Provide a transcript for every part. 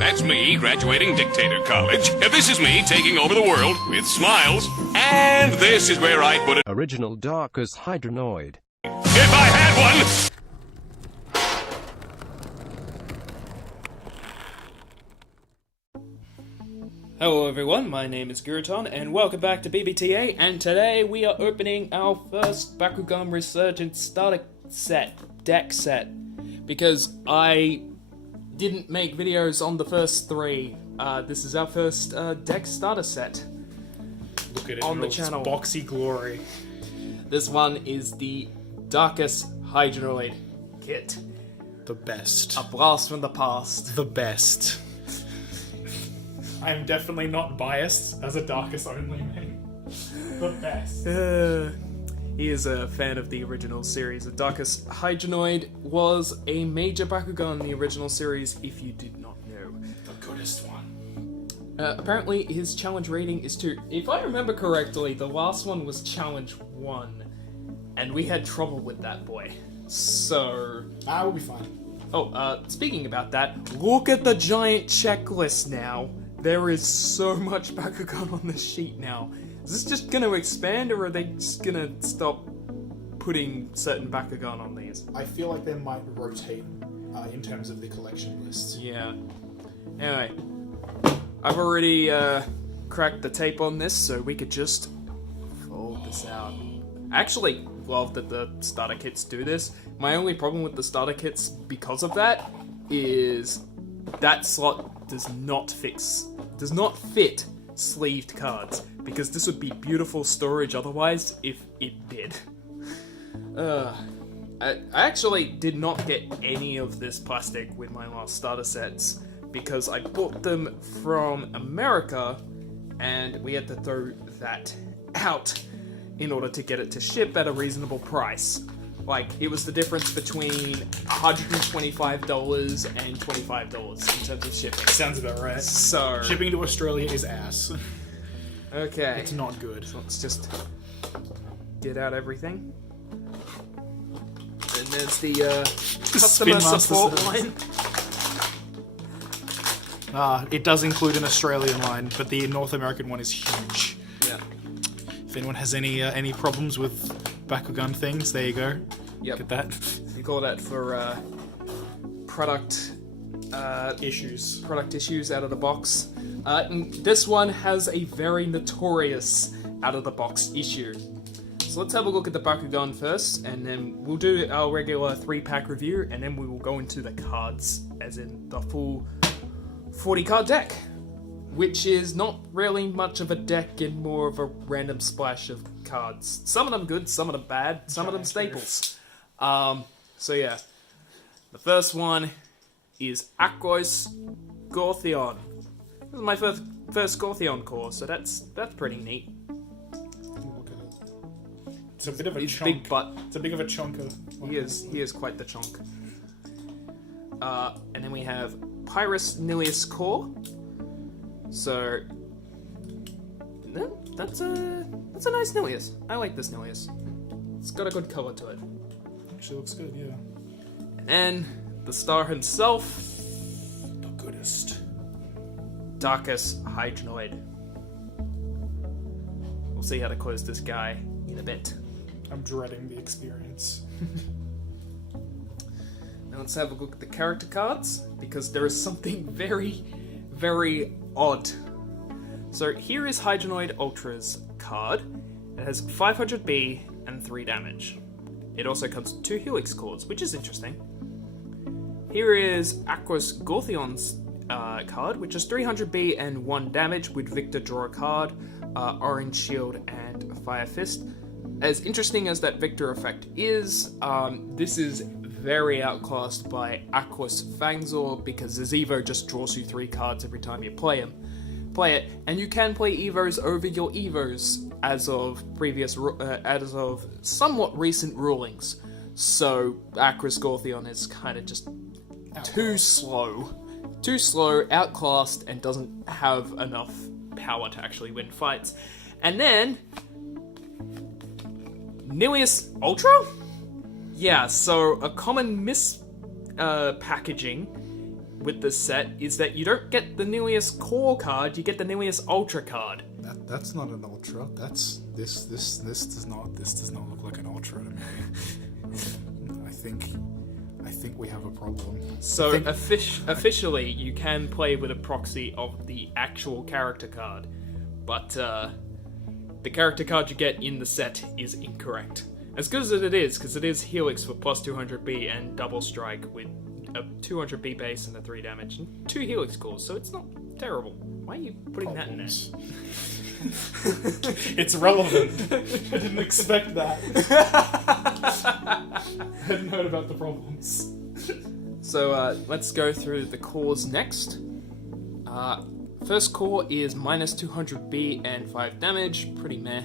That's me graduating Dictator College. This is me taking over the world with smiles. And this is where I put it. Original Darkus Hydronoid. If I had one! Hello everyone, my name is Giraton, and welcome back to B.B.T.A, and today we are opening our first Bakugan Resurgence starter deck set, because I didn't make videos on the first three. This is our first deck starter set. Look at it on in the its channel. boxy glory. This one is the Darkus Hydronoid kit. The best. A blast from the past. The best. I'm definitely not biased as a Darkus only man. The best. He is a fan of the original series. The Darkus Hydronoid was a major Bakugan in the original series, if you did not know. The goodest one. Apparently, his challenge rating is 2. If I remember correctly, the last one was challenge 1, and we had trouble with that boy. So... we'll be fine. Oh, speaking about that, look at the giant checklist now. There is so much Bakugan on this sheet now. Is this just gonna expand, or are they just gonna stop putting certain Bakugan on these? I feel like they might rotate in terms of the collection lists. Yeah. Anyway, I've already cracked the tape on this, so we could just fold this out. I actually love that the starter kits do this. My only problem with the starter kits because of that is that slot does not fit sleeved cards, because this would be beautiful storage otherwise if it did. I actually did not get any of this plastic with my last starter sets because I bought them from America and we had to throw that out in order to get it to ship at a reasonable price. Like, it was the difference between $125 and $25 in terms of shipping. Sounds about right. So... Shipping to Australia is ass. Okay. It's not good. So let's just get out everything. And there's the customer Spin Master support service. line. It does include an Australian line, but the North American one is huge. Yeah. If anyone has any problems with Bakugan things, there you go. Yep. Look at that. You call that for product Issues. product issues out of the box. And this one has a very notorious out of the box issue. So let's have a look at the Bakugan first, and then we'll do our regular 3-pack review, and then we will go into the cards, as in the full 40 card deck, which is not really much of a deck and more of a random splash of cards. Some of them good, some of them bad, some of them staples. So yeah, the first one is Darkus Hydronoid. This is my first Gortheon core, so that's pretty neat. Look at it. It's a bit of a He's chunk. big butt. It's a big of a chunker. He is quite the chunk. And then we have Pyrus Nilius core. So that's a nice Nilius. I like this Nilius. It's got a good color to it. Actually looks good, yeah. And then the star himself, The goodest. Darkus Hydronoid. We'll see how to close this guy in a bit. I'm dreading the experience. Now let's have a look at the character cards, because there is something very, very odd. So here is Hydronoid Ultra's card. It has 500B and 3 damage. It also comes with 2 Helix cores, which is interesting. Here is Darkus Hydronoid's card, which is 300B and 1 damage with Victor draw a card, Orange Shield and Fire Fist. As interesting as that Victor effect is, this is very outclassed by Darkus Fangzor, because his Evo just draws you 3 cards every time you play it, and you can play Evos over your Evos as of somewhat recent rulings. So Darkus Hydronoid is kind of just too slow, outclassed, and doesn't have enough power to actually win fights. And then Nilius Ultra? Yeah, so a common packaging with this set is that you don't get the Nilius Core card, you get the Nilius Ultra card. That's not an ultra. This does not look like an ultra to me. I think we have a problem. So officially, you can play with a proxy of the actual character card, but the character card you get in the set is incorrect. As good as it is, because it is Helix for plus 200B and double strike with a 200B base and a 3 damage and 2 Helix cores, so it's not terrible. Why are you putting that in there? It's relevant. I didn't expect that. I hadn't heard about the problems. So let's go through the cores next. First core is minus 200B and 5 damage, pretty meh.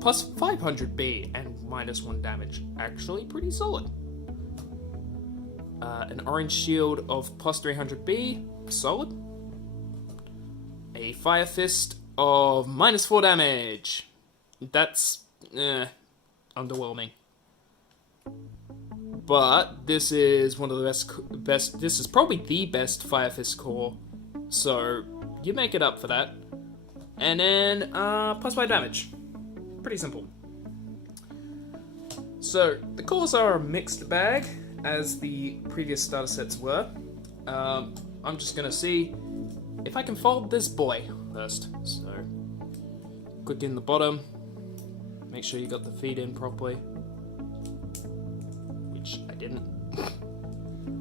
Plus 500B and minus 1 damage, actually pretty solid. An orange shield of plus 300B, solid. A fire fist of minus 4 damage. That's underwhelming. But this is one of the best. This is probably the best fire fist core, so you make it up for that. And then plus 5 damage. Pretty simple. So the cores are a mixed bag, as the previous starter sets were. I'm just gonna see if I can fold this boy first. So click in the bottom, make sure you got the feet in properly, which I didn't.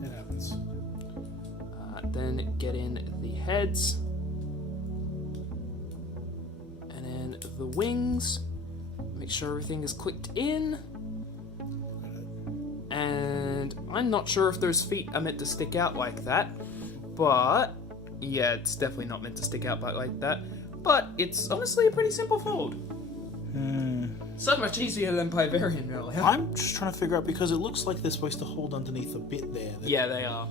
It happens. Then get in the heads, and then the wings. Make sure everything is clicked in. And I'm not sure if those feet are meant to stick out like that, but yeah, it's definitely not meant to stick out like that. But it's honestly a pretty simple fold. So much easier than Pivarian earlier. I'm just trying to figure out, because it looks like they're supposed to hold underneath a bit there. Yeah, they are.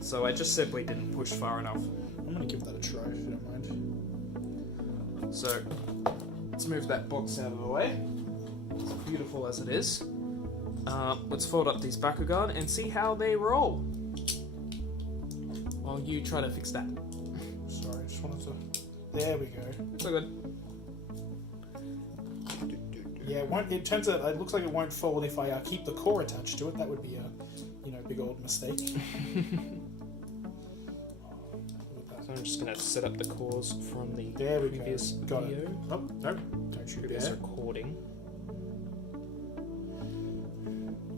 So I just simply didn't push far enough. I'm gonna give that a try if you don't mind. So let's move that box out of the way. As beautiful as it is. Let's fold up these Bakugan and see how they roll. While you try to fix that. Sorry, I just wanted to. There we go. So good. Yeah, it turns out it looks like it won't fold if I keep the core attached to it. That would be a, big old mistake. So I'm just gonna set up the cores from the There we previous go. Got video. it. Oh, no, don't shoot Previous there. recording.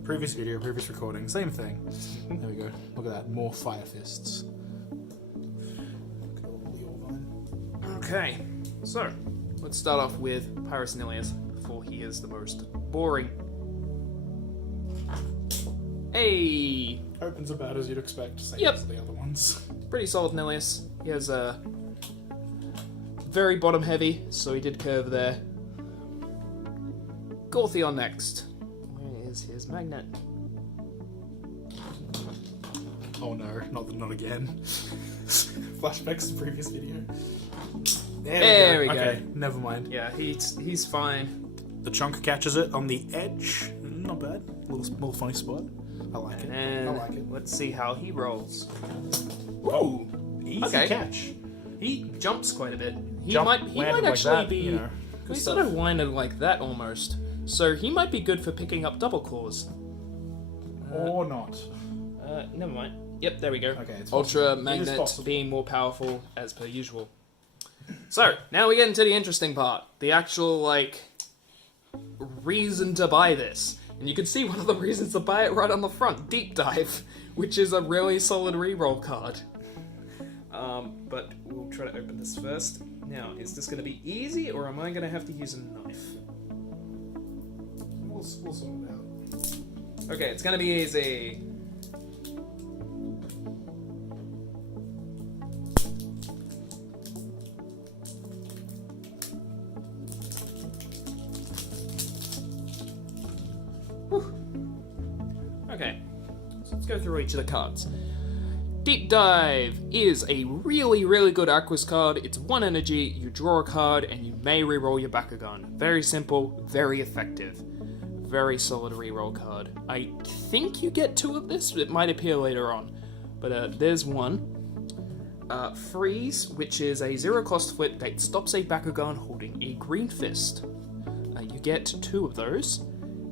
Previous video, previous recording, same thing. There we go. Look at that, more fire fists. Good old Leo Vine. Okay, so let's start off with Pyrus Nilius before he is the most boring. Hey! Opens about as you'd expect, same Yep. as the other ones. Pretty solid Nilius. He has a very bottom heavy, so he did curve there. Gortheon next. Where is his magnet? Oh no, not again. Flashbacks to the previous video. There we go. Okay, never mind. Yeah, he's fine. The chunk catches it on the edge. Not bad. Little funny spot. I like it. And I like it. let's see how he rolls. Ooh, easy Okay. catch. He jumps quite a bit. He Jump, might landed like actually that, be. you know, good He stuff. sort of landed like that almost. So he might be good for picking up double cores. Or not. Never mind. Yep, there we go. Okay, it's Ultra possible. It is magnet possible. being more powerful as per usual. So now we get into the interesting part. The actual reason to buy this. And you can see one of the reasons to buy it right on the front, Deep Dive, which is a really solid reroll card. But we'll try to open this first. Now, is this going to be easy, or am I going to have to use a knife? We'll sort it out. Okay, it's going to be easy. Whew. Okay, so let's go through each of the cards. Deep Dive is a really, really good Aquas card. It's 1 energy, you draw a card, and you may reroll your Bakugan. Very simple, very effective. very solid reroll card. I think you get 2 of this, it might appear later on. But there's one. Freeze, which is a 0-cost flip that stops a Bakugan holding a green fist. You get 2 of those.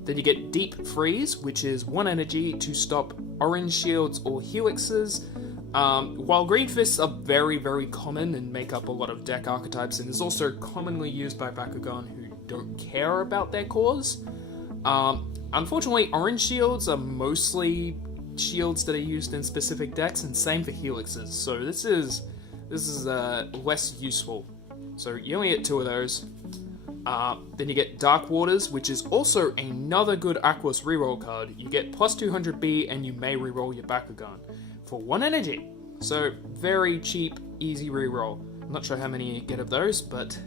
Then you get Deep Freeze, which is 1 energy to stop orange shields or helixes. While green fists are very, very common and make up a lot of deck archetypes, and is also commonly used by Bakugan who don't care about their cores. Unfortunately, orange shields are mostly shields that are used in specific decks, and same for helixes. So this is less useful. So you only get 2 of those. Then you get Dark Waters, which is also another good Aquos reroll card. You get plus 200B and you may reroll your Bakugan for 1 energy. So very cheap, easy reroll. I'm not sure how many you get of those, but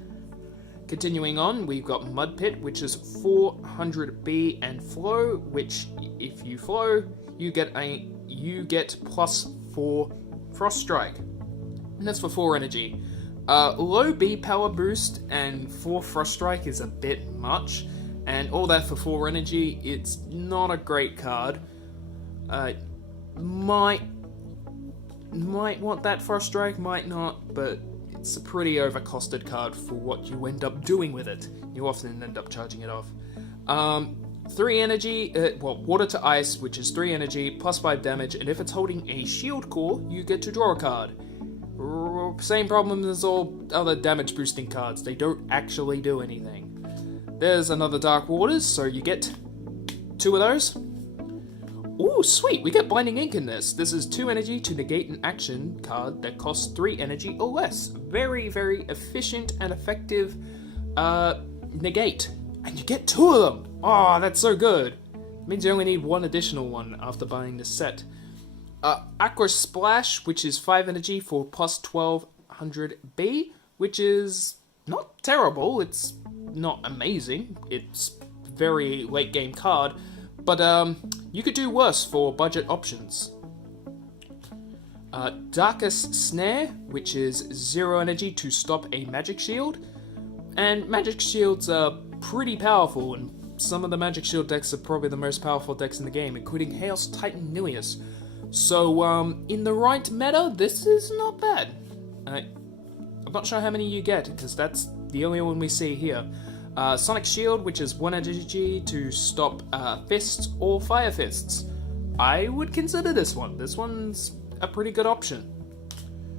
continuing on, we've got Mud Pit, which is 400B and Flow, which if you flow, you get plus 4 Frost Strike. And that's for 4 energy. Low B power boost and 4 Frost Strike is a bit much, and all that for 4 energy, it's not a great card. Might want that Frost Strike, might not, but it's a pretty overcosted card for what you end up doing with it. You often end up charging it off. 3 energy, Water to Ice, which is 3 energy, plus 5 damage, and if it's holding a shield core, you get to draw a card. Same problem as all other damage boosting cards, they don't actually do anything. There's another Dark Waters, so you get 2 of those. Ooh, sweet, we get Blinding Ink in this. This is 2 energy to negate an action card that costs 3 energy or less. Very, very efficient and effective negate. And you get 2 of them! Oh, that's so good. It means you only need 1 additional one after buying this set. Aqua Splash, which is 5 energy for plus 1200B, which is not terrible, it's not amazing, it's very late game card, but you could do worse for budget options. Darkus Snare, which is 0 energy to stop a magic shield, and magic shields are pretty powerful, and some of the magic shield decks are probably the most powerful decks in the game, including Chaos Titan Nilius. So, in the right meta, this is not bad. I'm not sure how many you get, because that's the only one we see here. Sonic Shield, which is 1 energy to stop fists or fire fists. I would consider this one. This one's a pretty good option.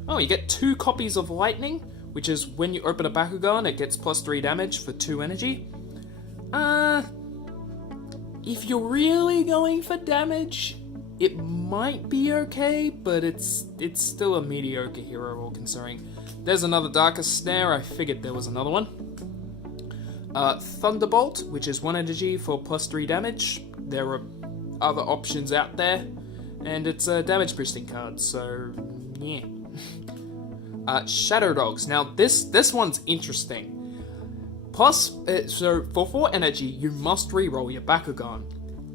Oh, you get 2 copies of Lightning, which is when you open a Bakugan, it gets plus 3 damage for 2 energy. If you're really going for damage, it might be okay, but it's still a mediocre hero all considering. There's another Darkus Snare, I figured there was another one. Thunderbolt, which is 1 energy for plus 3 damage. There are other options out there, and it's a damage boosting card, so yeah. Shadow Dogs. Now this one's interesting. Plus, so for 4 energy, you must reroll your Bakugan,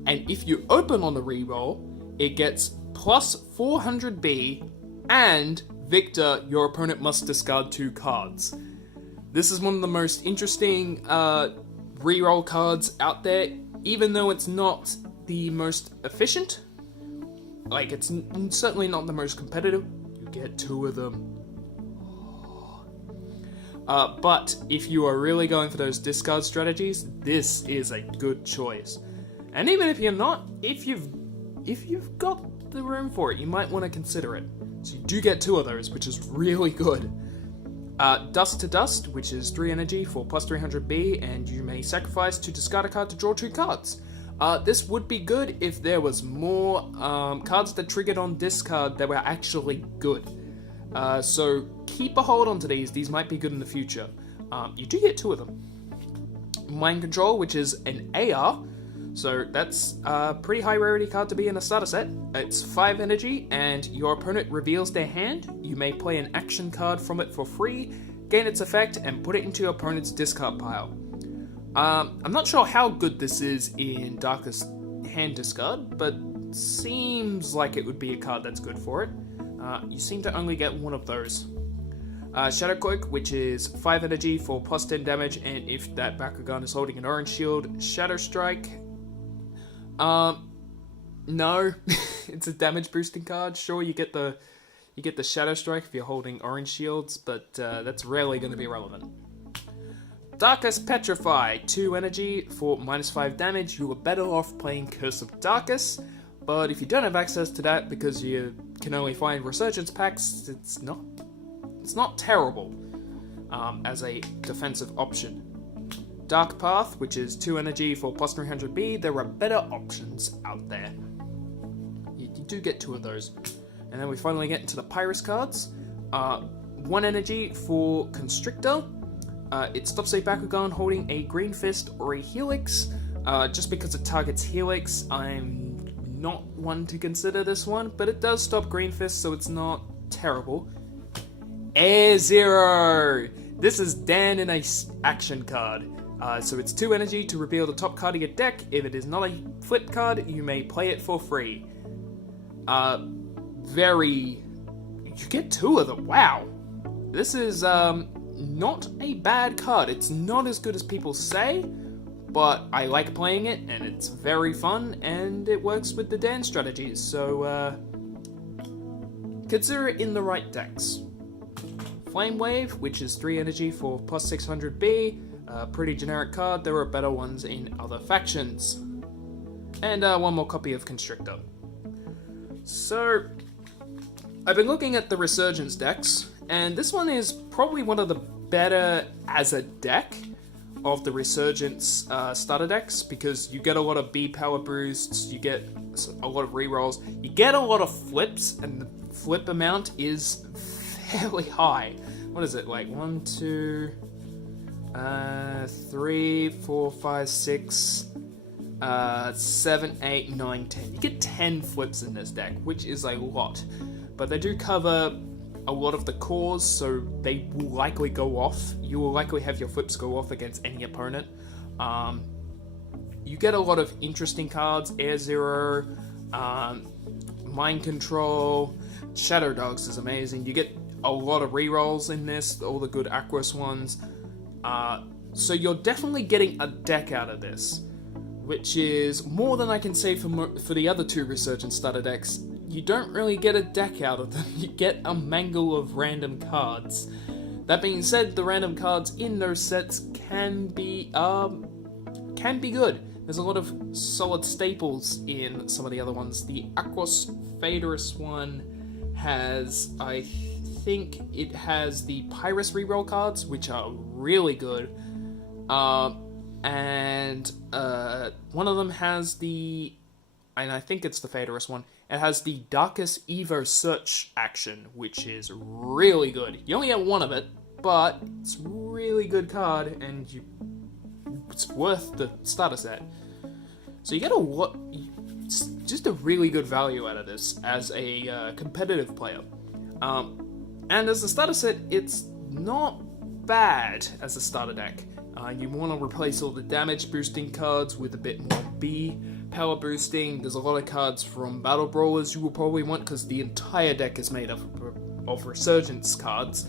and if you open on the reroll, it gets plus 400B, and Victor, your opponent must discard 2 cards. This is one of the most interesting reroll cards out there, even though it's not the most efficient. Like, it's certainly not the most competitive. You get 2 of them. But if you are really going for those discard strategies, this is a good choice. And even if you're not, if you've got the room for it, you might want to consider it. So you do get 2 of those, which is really good. Dust to Dust, which is 3 energy for plus 300B, and you may sacrifice to discard a card to draw 2 cards. This would be good if there was more cards that triggered on discard that were actually good. So keep a hold on to these might be good in the future. You do get 2 of them. Mind Control, which is an AR, so that's a pretty high rarity card to be in a starter set. It's 5 energy, and your opponent reveals their hand. You may play an action card from it for free, gain its effect, and put it into your opponent's discard pile. I'm not sure how good this is in Darkest Hand Discard, but seems like it would be a card that's good for it. You seem to only get 1 of those. Shadow Cloak, which is 5 energy for plus 10 damage, and if that Bakugan is holding an orange shield, Shadow Strike No, it's a damage boosting card. Sure, you get the Shadow Strike if you're holding orange shields, but that's rarely going to be relevant. Darkus Petrify, 2 energy for -5 damage. You are better off playing Curse of Darkus, but if you don't have access to that because you can only find Resurgence packs, it's not terrible as a defensive option. Dark Path, which is 2 energy for +300B. There are better options out there. You do get 2 of those. And then we finally get into the Pyrus cards. 1 energy for Constrictor. It stops a Bakugan holding a Green Fist or a Helix. Just because it targets Helix, I'm not one to consider this one, but it does stop Green Fist, so it's not terrible. Air Zero! This is Dan in a action card. So it's 2 energy to reveal the top card of your deck. If it is not a flip card, you may play it for free. You get 2 of them. Wow. This is not a bad card. It's not as good as people say, but I like playing it, and it's very fun, and it works with the Dan strategies. So consider it in the right decks. Flame Wave, which is 3 energy for +600B. Pretty generic card. There are better ones in other factions. And 1 more copy of Constrictor. So, I've been looking at the Resurgence decks, and this one is probably one of the better as a deck of the Resurgence starter decks, because you get a lot of B power boosts, you get a lot of rerolls, you get a lot of flips, and the flip amount is fairly high. What is it, like 1, 2, 3, 4, 5, 6, 7, 8, 9, 10. You get 10 flips in this deck, which is a lot. But they do cover a lot of the cores, so they will likely go off. You will likely have your flips go off against any opponent. You get a lot of interesting cards. Air Zero, Mind Control, Shadow Dogs is amazing. You get a lot of rerolls in this, all the good Aquos ones. So you're definitely getting a deck out of this, which is more than I can say for the other 2 Resurgence starter decks. You don't really get a deck out of them, you get a mangle of random cards. That being said, the random cards in those sets can be good. There's a lot of solid staples in some of the other ones. The Aquos Phaedrus one has, I think it has the Pyrus reroll cards, which are really good. And one of them has and I think it's the Phaedrus one, it has the Darkus Evo search action, which is really good. You only get 1 of it, but it's a really good card, and it's worth the starter set. So you get just a really good value out of this as a competitive player. And as a starter set, it's not bad as a starter deck. You want to replace all the damage boosting cards with a bit more B power boosting. There's a lot of cards from Battle Brawlers you will probably want, because the entire deck is made up of Resurgence cards.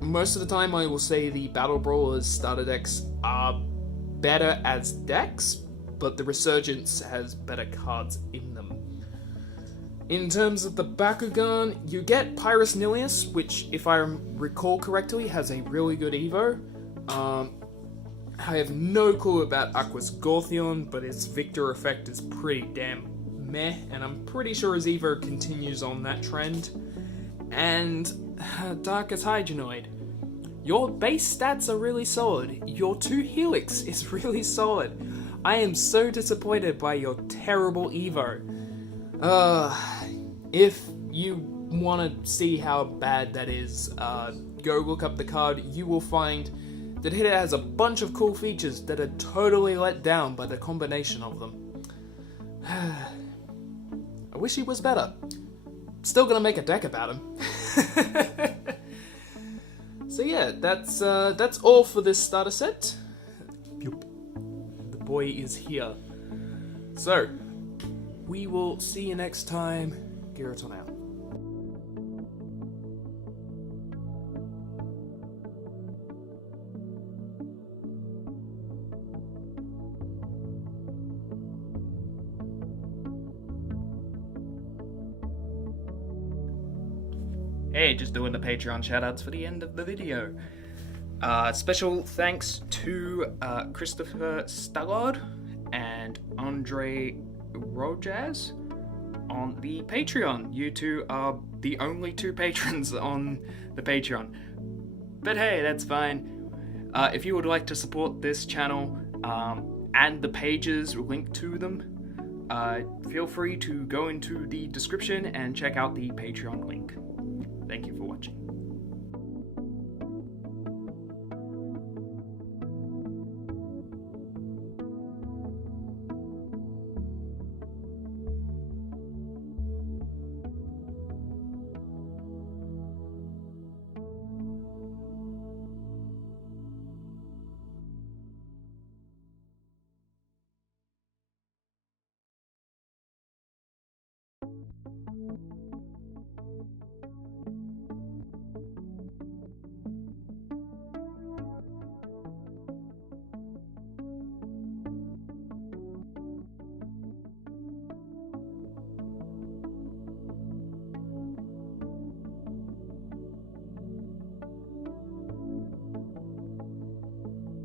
Most of the time I will say the Battle Brawlers starter decks are better as decks, but the Resurgence has better cards in them. In terms of the Bakugan, you get Pyrus Nilius, which, if I recall correctly, has a really good Evo. I have no clue about Aquos Gorthion, but his Victor effect is pretty damn meh, and I'm pretty sure his Evo continues on that trend. And Darkus Hydronoid. Your base stats are really solid. Your 2 Helix is really solid. I am so disappointed by your terrible Evo. If you want to see how bad that is, go look up the card. You will find that it has a bunch of cool features that are totally let down by the combination of them. I wish he was better. Still gonna make a deck about him. So yeah, that's all for this starter set. Yup. The boy is here. So, we will see you next time. Giraton out. Hey, just doing the Patreon shoutouts for the end of the video. Special thanks to Christopher Stallard and Andre Rojaz on the Patreon. You two are the only 2 patrons on the Patreon. But hey, that's fine. If you would like to support this channel and the pages linked to them, feel free to go into the description and check out the Patreon link. Thank you for watching.